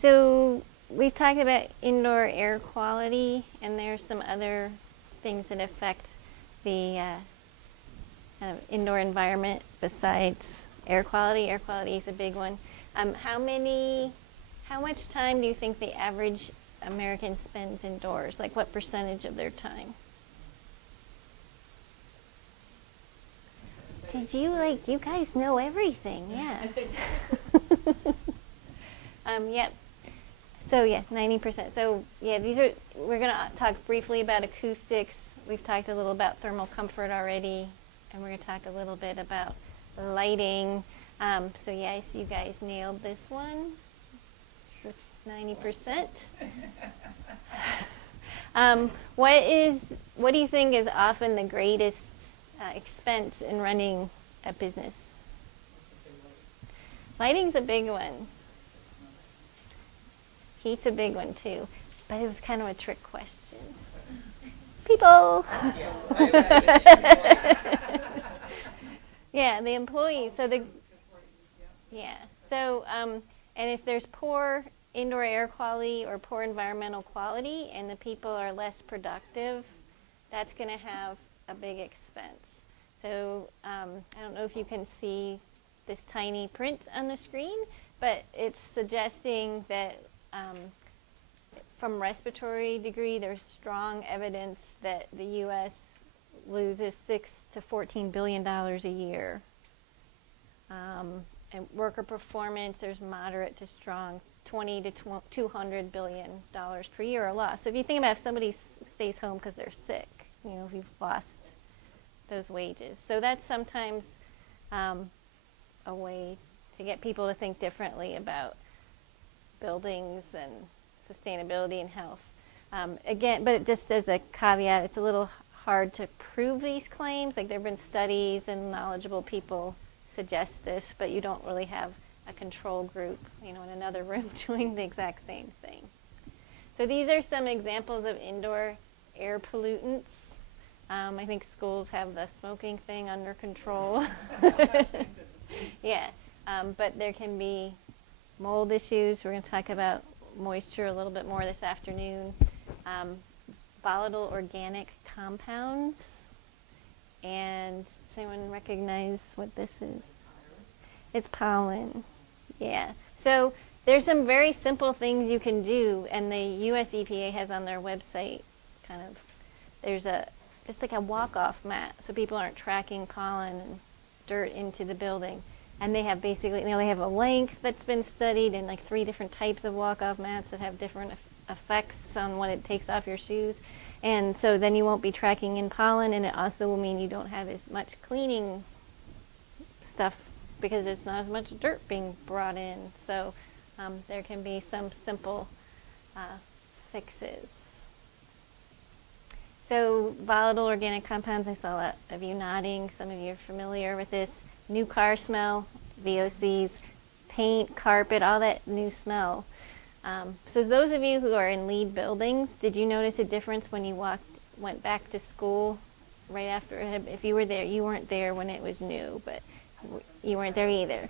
So we've talked about indoor air quality, and there's some other things that affect the kind of indoor environment besides air quality. Air quality is a big one. How much time do you think the average American spends indoors? Like what percentage of their time? Did you guys know everything? Yeah. Yep. So yeah, 90%. So yeah, we're gonna talk briefly about acoustics. We've talked a little about thermal comfort already, and we're gonna talk a little bit about lighting. So yes, you guys nailed this one. 90%. What do you think is often the greatest expense in running a business? Lighting's a big one. Heat's a big one too, but it was kind of a trick question. People. Yeah, the employees. And if there's poor indoor air quality or poor environmental quality, and the people are less productive, that's going to have a big expense. So I don't know if you can see this tiny print on the screen, but it's suggesting that from respiratory degree, there's strong evidence that the U.S. loses $6 to $14 billion a year. And worker performance, there's moderate to strong $20 to $200 billion per year or loss. So if you think about if somebody stays home because they're sick, if you've lost those wages. So that's sometimes a way to get people to think differently about buildings and sustainability and health. Again, but just as a caveat, it's a little hard to prove these claims. Like there have been studies and knowledgeable people suggest this, but you don't really have a control group, in another room doing the exact same thing. So these are some examples of indoor air pollutants. I think schools have the smoking thing under control. Yeah, but there can be mold issues. We're going to talk about moisture a little bit more this afternoon. Volatile organic compounds. And does anyone recognize what this is? It's pollen. Yeah. So there's some very simple things you can do, and the US EPA has on their website there's just like a walk-off mat, so people aren't tracking pollen and dirt into the building. And they have basically, they have a length that's been studied and like 3 different types of walk-off mats that have different effects on what it takes off your shoes. And so then you won't be tracking in pollen, and it also will mean you don't have as much cleaning stuff because there's not as much dirt being brought in. So there can be some simple fixes. So volatile organic compounds, I saw a lot of you nodding. Some of you are familiar with this. New car smell, VOCs, paint, carpet, all that new smell. So those of you who are in LEED buildings, did you notice a difference when you went back to school right after? If you were there, you weren't there when it was new, but you weren't there either.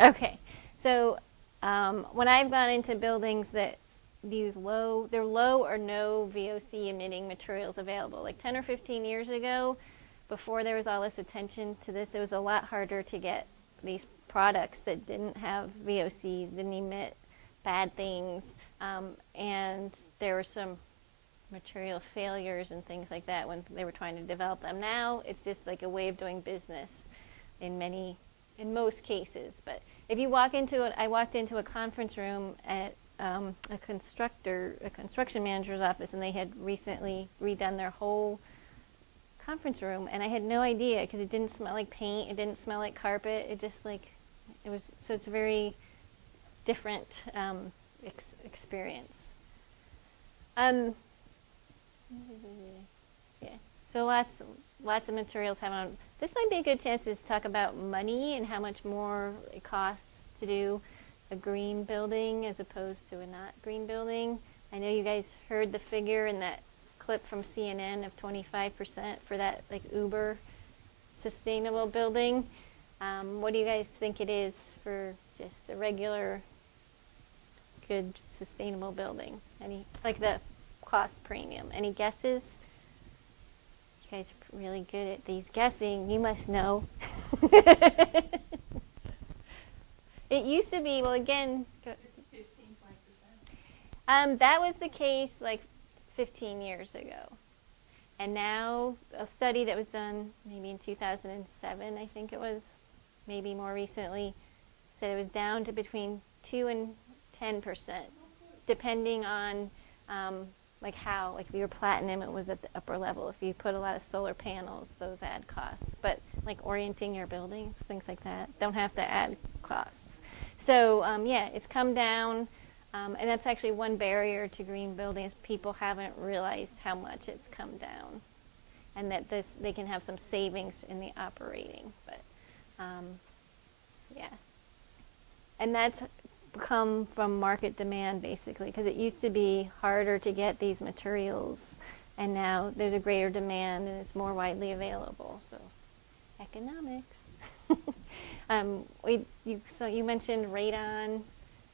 Okay. So when I've gone into buildings that use low or no VOC emitting materials available, like 10 or 15 years ago, before there was all this attention to this, it was a lot harder to get these products that didn't have VOCs, didn't emit bad things, and there were some material failures and things like that when they were trying to develop them. Now it's just like a way of doing business in most cases. But if you walk into it, I walked into a conference room at a construction manager's office, and they had recently redone their whole conference room, and I had no idea because it didn't smell like paint, it didn't smell like carpet, it just so it's a very different experience. Yeah, so lots of materials have on. This might be a good chance to talk about money and how much more it costs to do a green building as opposed to a not green building. I know you guys heard the figure in that clip from CNN of 25% for that like uber sustainable building. What do you guys think it is for just a regular good sustainable building? Like the cost premium. Any guesses? You guys are really good at these guessing. You must know. It used to be, well, again, 15.5%. That was the case like 15 years ago. And now a study that was done maybe in 2007, I think it was, maybe more recently, said it was down to between 2 and 10%, depending on like if you were platinum, it was at the upper level. If you put a lot of solar panels, those add costs. But like orienting your buildings, things like that, don't have to add costs. So yeah, it's come down, and that's actually one barrier to green buildings. People haven't realized how much it's come down, and that they can have some savings in the operating. But yeah, and that's come from market demand, basically, because it used to be harder to get these materials, and now there's a greater demand and it's more widely available. So economics. So you mentioned radon.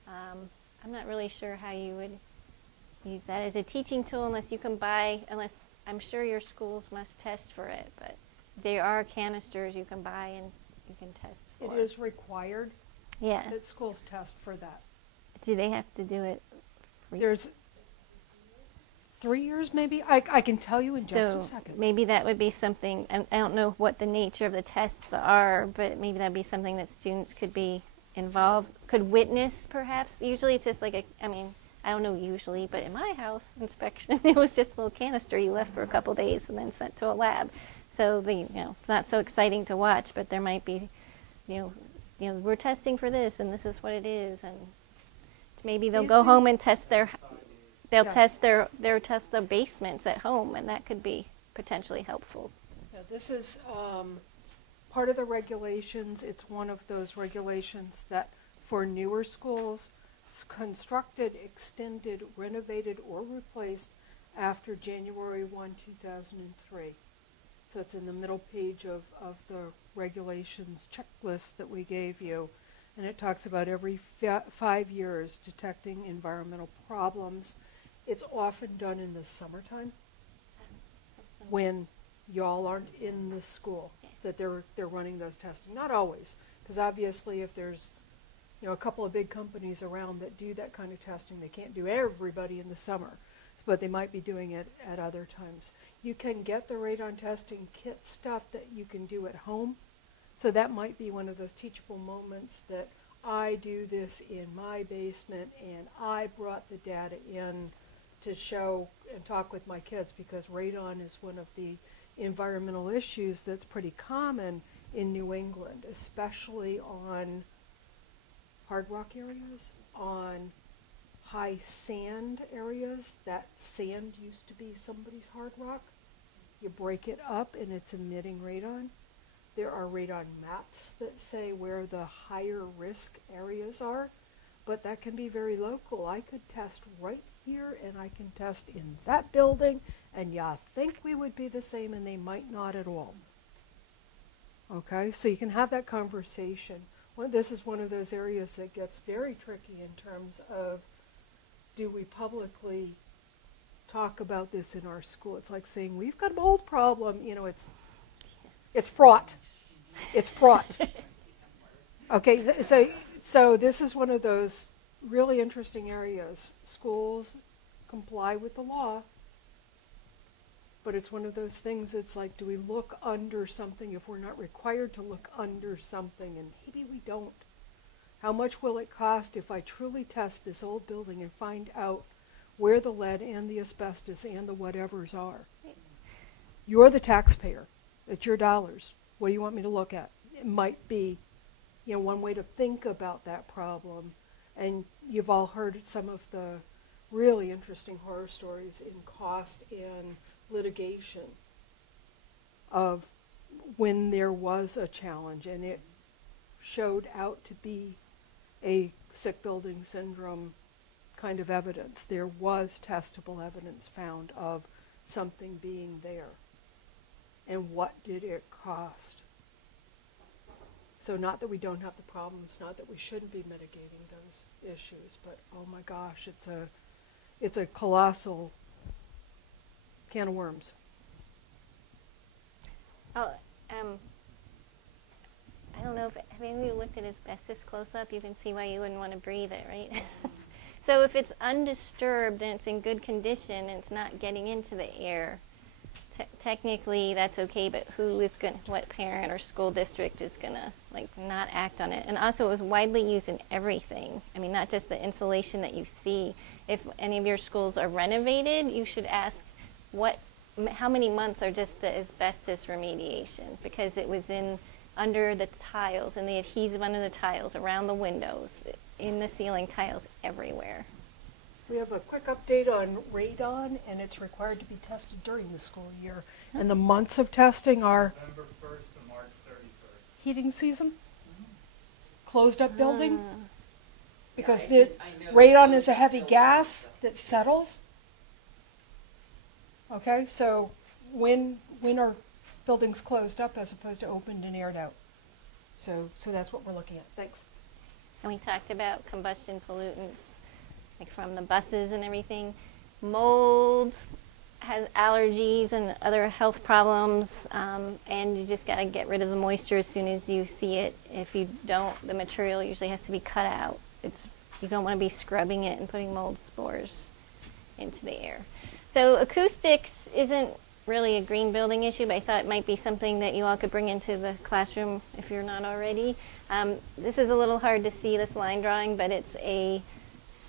I'm not really sure how you would use that as a teaching tool unless I'm sure your schools must test for it, but there are canisters you can buy and you can test for. It is required. Yeah. That schools test for that. Do they have to do it free? There's 3 years maybe. I can tell you in just a second. Maybe that would be something, and I don't know what the nature of the tests are, but maybe that would be something that students could be involved, could witness perhaps. Usually it's just like I don't know usually, but in my house inspection, it was just a little canister you left for a couple days and then sent to a lab. So it's not so exciting to watch, but there might be, we're testing for this and this is what it is, and maybe they'll go home and test test the basements at home, and that could be potentially helpful. Yeah, this is part of the regulations. It's one of those regulations that for newer schools, constructed, extended, renovated, or replaced after January 1, 2003. So it's in the middle page of the regulations checklist that we gave you. And it talks about every 5 years detecting environmental problems. It's often done in the summertime when y'all aren't in the school that they're running those testing. Not always, because obviously if there's a couple of big companies around that do that kind of testing, they can't do everybody in the summer, but they might be doing it at other times. You can get the radon testing kit stuff that you can do at home. So that might be one of those teachable moments that I do this in my basement and I brought the data in to show and talk with my kids, because radon is one of the environmental issues that's pretty common in New England, especially on hard rock areas, on high sand areas. That sand used to be somebody's hard rock. You break it up and it's emitting radon. There are radon maps that say where the higher risk areas are, but that can be very local. I could test right here and I can test in that building, and I think we would be the same, and they might not at all. Okay, so you can have that conversation. Well, this is one of those areas that gets very tricky in terms of, do we publicly talk about this in our school? It's like saying we've got a mold problem. It's fraught. It's fraught. Okay, so this is one of those really interesting areas. Schools comply with the law, but it's one of those things. It's like, do we look under something if we're not required to look under something? And maybe we don't. How much will it cost if I truly test this old building and find out where the lead and the asbestos and the whatevers are? You're the taxpayer. It's your dollars. What do you want me to look at? It might be, one way to think about that problem. And you've all heard some of the really interesting horror stories in cost and litigation of when there was a challenge and it showed out to be a sick building syndrome kind of evidence. There was testable evidence found of something being there. And what did it cost? So not that we don't have the problems, not that we shouldn't be mitigating those issues, but oh my gosh, it's a colossal can of worms. Oh, I don't know if, have any of you looked at asbestos close up? You can see why you wouldn't want to breathe it, right? So if it's undisturbed and it's in good condition and it's not getting into the air, technically that's okay, but who is going, what parent or school district is going to like not act on it? And also it was widely used in everything. I mean, not just the insulation that you see. If any of your schools are renovated, you should ask how many months are just the asbestos remediation, because it was in under the tiles and the adhesive under the tiles, around the windows, in the ceiling tiles, everywhere. We have a quick update on radon, and it's required to be tested during the school year. And the months of testing are November 1st to March 31st. heating season, closed up building, because Yeah, the I know radon the is a heavy closed-up gas building. that settles. Okay, so when are buildings closed up as opposed to opened and aired out? So that's what we're looking at. Thanks. And we talked about combustion pollutants, like from the buses and everything. Mold has allergies and other health problems, and you just got to get rid of the moisture as soon as you see it. If you don't, the material usually has to be cut out. You don't want to be scrubbing it and putting mold spores into the air. So acoustics isn't really a green building issue, but I thought it might be something that you all could bring into the classroom if you're not already. This is a little hard to see, this line drawing, but it's a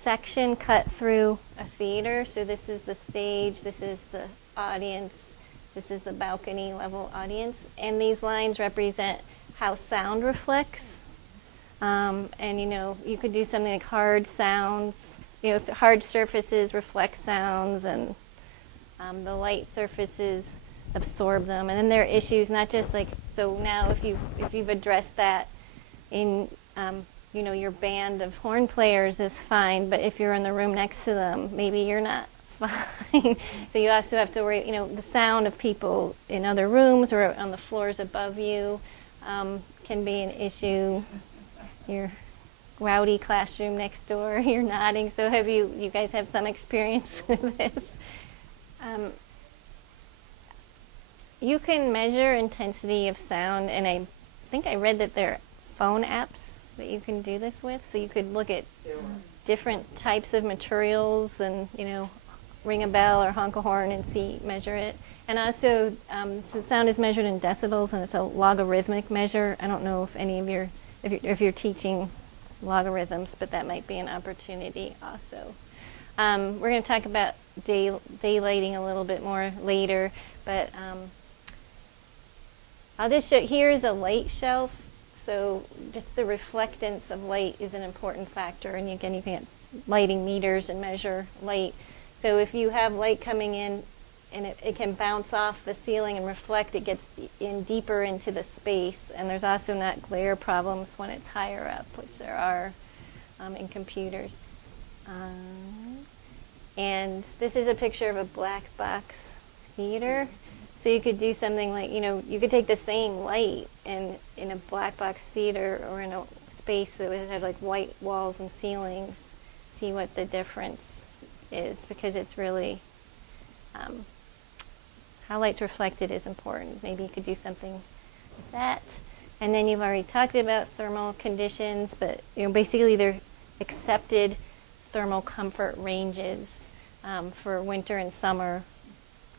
section cut through a theater. So this is the stage, this is the audience, this is the balcony level audience, and these lines represent how sound reflects. And you could do something like hard sounds, hard surfaces reflect sounds, and the light surfaces absorb them. And then there are issues, not just like, so now if you've addressed that in your band of horn players is fine, but if you're in the room next to them, maybe you're not fine. So you also have to worry, the sound of people in other rooms or on the floors above you can be an issue. Your rowdy classroom next door, you're nodding. So you guys have some experience with this? You can measure intensity of sound, and I think I read that there are phone apps that you can do this with. So you could look at different types of materials and, ring a bell or honk a horn and measure it. And also, so sound is measured in decibels, and it's a logarithmic measure. I don't know if any of if you're teaching logarithms, but that might be an opportunity also. We're going to talk about daylighting a little bit more later, but I'll just show, here is a light shelf. So just the reflectance of light is an important factor, and again, you can get lighting meters and measure light. So if you have light coming in and it can bounce off the ceiling and reflect, it gets in deeper into the space, and there's also not glare problems when it's higher up, which there are in computers. And this is a picture of a black box theater. So you could do something like, you could take the same light and in a black box theater or in a space that would have like white walls and ceilings, see what the difference is, because it's really, how light's reflected is important. Maybe you could do something with that. And then you've already talked about thermal conditions, but basically they're accepted thermal comfort ranges for winter and summer,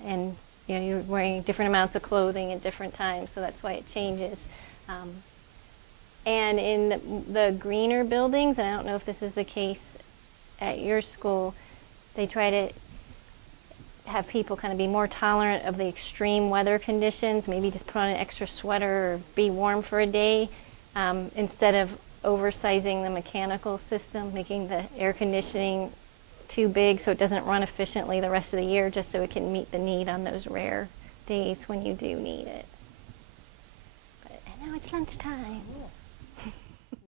and you're wearing different amounts of clothing at different times, so that's why it changes. And in the greener buildings, and I don't know if this is the case at your school, they try to have people kind of be more tolerant of the extreme weather conditions, maybe just put on an extra sweater or be warm for a day, instead of oversizing the mechanical system, making the air conditioning too big so it doesn't run efficiently the rest of the year, just so it can meet the need on those rare days when you do need it. And now it's lunchtime.